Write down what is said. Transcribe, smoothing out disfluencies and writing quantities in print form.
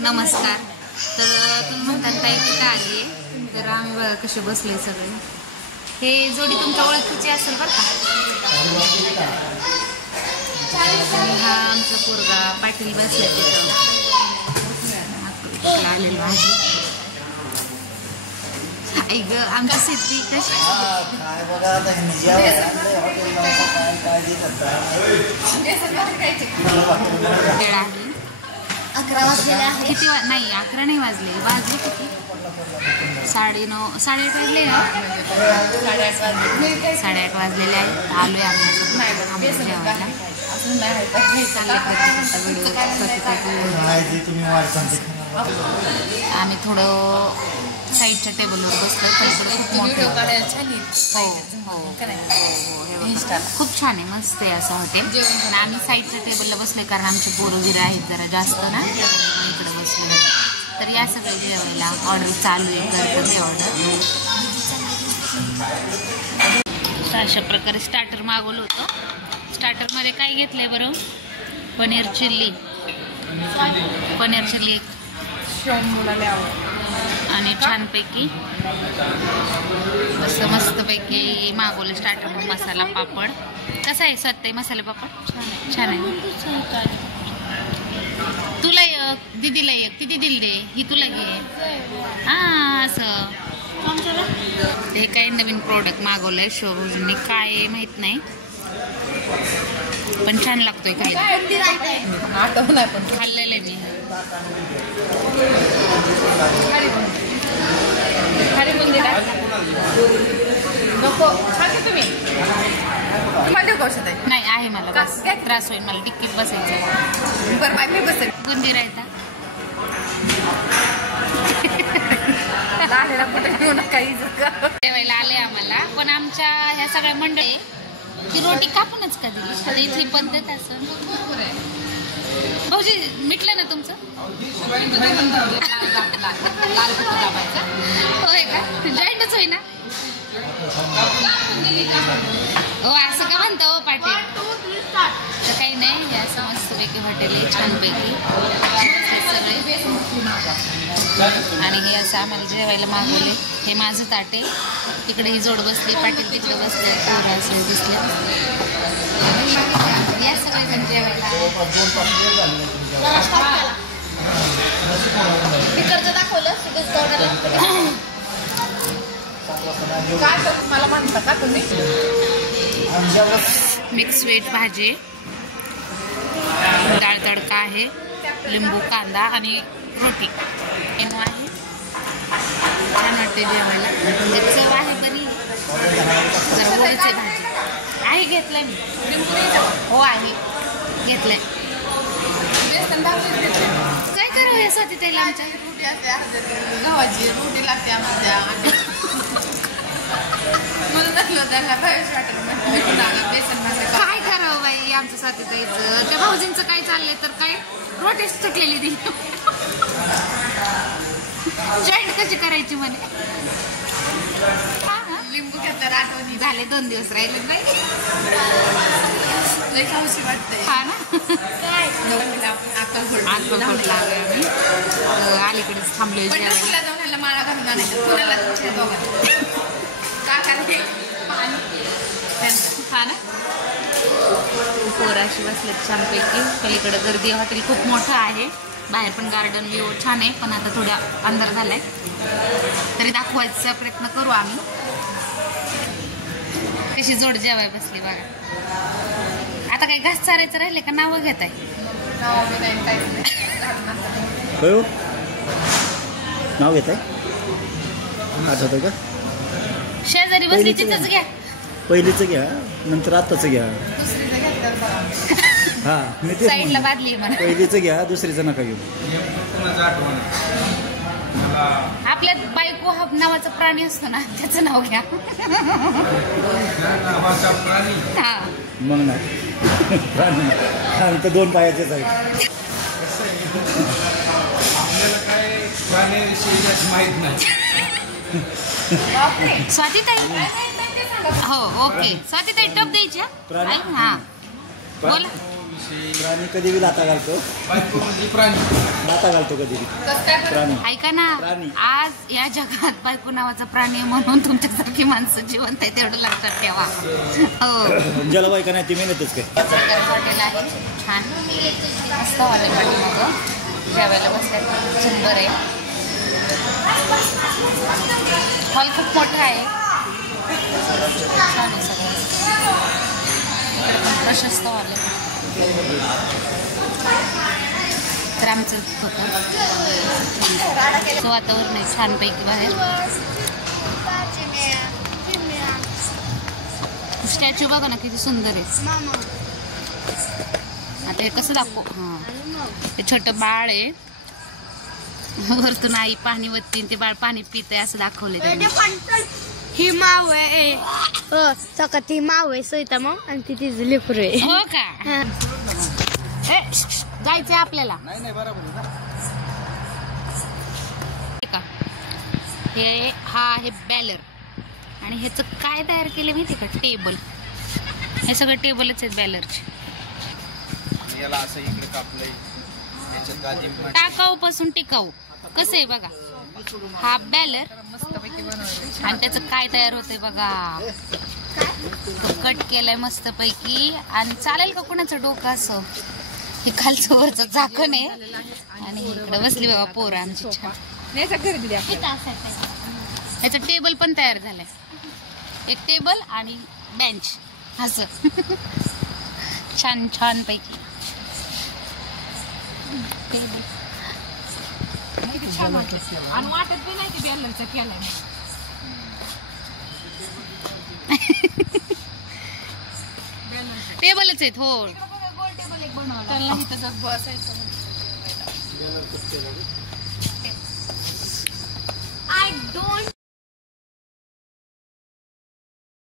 नमस्कार. तर तुम्ही म्हणतात ताई कुठे आली आहे, तर आम्ही बघा कसे बसले सगळे. हे जोडी तुमच्या ओळखीची असेल बरं का. हा आमचा पोरगा पाटील बसला तिथं आलेलो आहे. ऐक आमची सिद्धी कशी वेळ आहे. 11 वाजलेले आहे. किती नाही 11 नाही वाजले. वाजले किती? 9:30 8:30 वाजले ना. 8:30 वाजलेले आहेत. आलोय आम्ही जेवायला. आम्ही थोडं साईडच्या टेबलवर बसलो. खूप छान आहे, मस्त आहे असं हॉटेल. पण आम्ही साईडच्या टेबलला बसलोय कारण आमचे पोरं आहेत जरा जास्त ना, इकडे बसलो. तर या सगळ्या जेवायला ऑर्डर चालू आहे, करतात हे ऑर्डर. अशा प्रकारे स्टार्टर मागवलं होतं. स्टार्टरमध्ये काय घेतलंय बरं? पनीर चिल्ली आणि छानपैकी असं मस्तपैकी मागवलं स्टार्टर. मसाला पापड कसा आहे सत्य? मसाला पापड छान आहे. तुला एक, दीदीला एक. किती दिल दे? ही तुला घे. हां असं. हे काही नवीन प्रोडक्ट मागवलंय शोरूमने, काय आहे माहित नाही, पण छान लागतोय खायला. खाल्लेलं आहे मी. नाही आहे मला, त्रास होईल मला, टिक्कीत बसायचं. बुंदी राहता जेवायला आले आम्हाला. पण आमच्या ह्या सगळ्या मंडळी ती रोटी कापूनच का दिली? आता इथली पद्धत असं. भाऊजी मिटलं ना तुमचं? होय का? जॉईंटच होई ना. हो असं का म्हणता हो पाटील? तर काही नाही, हे असं मस्तपैकी हॉटेल आहे, छानपैकी सगळे. आणि हे असं आम्हाला जेवायला मागवले. हे माझं ताट आहे. तिकडे ही जोड बसली, पाटील तिकडे बसले, पोरं असे दिसले. या सगळेजण जेवायला. मला म्हणता का तुम्ही? मिक्स व्हेज भाजी, डाळ तडका आहे, लिंबू कांदा आणि रोटी एनो आहे. छान वाटते जेवायला. म्हणजे चव आहे बरी. जरा गोडीची भाजी आहे. घेतलंय मी. हो आहे, घेतलंय. काय करावं या स्वाती ताईला? आमच्या गव्हाची रोटी लागते आम्हाला. काय करावं बाई आमच्या स्वाती ताईचं? त्या भाऊजींचं काय चाललंय तर काय रोटीच सुटलेली ती. जॉईंट कशी करायची म्हणे? लिंबू घेतला आठवणी झाले 2 दिवस राहिले बाई. खाऊशी वाटतंय. हा ना. अक्कलकोटला अलीकडेच थांबलोय जेवायला. जाऊन माळा घालून आणायचं पुण्याला तुमच्या दोघांना. हा ना. पोराशी बसलेत छानपैकी. पलीकडे गर्दी. हॉटेल खूप मोठं आहे. बाहेर पण गार्डन व्ह्यू छान आहे, पण आता थोडा अंधार झालाय. तरी दाखवायचा प्रयत्न करू आम्ही. कशी जोड जेवाय बसली बघा. आता काही घास चारायचं राहिले का नावं घेत आहे? नाव घेत आहे आठवतं का? शेजारी बसली तिथंच घ्या. पहिलीचं घ्या, नंतर आत्ताचं घ्या. हा मी ते साईडला बादली म्हणा. पहिलीचं घ्या, दुसरीचं नका घेऊ. आपल्यात बायको हा नावाचा प्राणी असतो ना, त्याचं नाव घ्या. हा मग नाही प्राणी तर 2 पायाचेच आहेत. माहित नाही. स्वाती ताई. हो ओके. स्वाती ताई टप द्यायची. हा बोला. प्राणी कधी बी लाता घालतो लाता घालतो कधी बी प्राणी ऐका ना प्राणी. आज या जगात बायको नावाचा प्राणी आहे म्हणून तुमच्यासारखी माणसं जिवंत आहे तेवढं लक्षात ठेवा. हो ज्याला बायका नाही ती मेहनतच काय. हॉटेल आहे छान मस्त हॉटेल मग जेवायला बसायला सुंदर आहे. हॉल खूप मोठा आहे छान आहे सगळं. इकडे पण प्रशस्त हॉल आहे. तर आमचं होतं वातावरण आहे छानपैकी बाहेर. स्टॅच्यू बघा ना किती सुंदर आहे. आता हे कसं दाखव हां ते छोटं बाळ आहे वरतून आई पाणी वत्ती ते बाळ पाणी पित आहे असं दाखवलं. ही माव आहे सकाळ ती माव आहे सविता माव आणि ती तिचं लेकरू आहे. हो का जायचंय आपल्याला का हे हा आहे बॅलर आणि ह्याचं काय तयार केलं माहिती का टेबल. हे सगळं टेबलच आहेत बॅलरचे. टाकाऊ पासून टिकाऊ कसं आहे बघा. हा बॅलर आणि त्याचं काय तयार होतंय बघा. कट केलंय मस्त पैकी आणि चालेल का कोणाचं डोकं असं. हे खालचं वरचं झाकण आहे आणि इकडे बसली बघा पोरं आमची छान. ह्याचं टेबल पण तयार झालंय. एक टेबल आणि बेंच असं छान छान पैकी टेबल. आणि वाटत बी नाही की बॅलरचं केलंय. टेबलच आहेत हो. गोल टेबल एक बनवला. त्याला इथं बसायचं.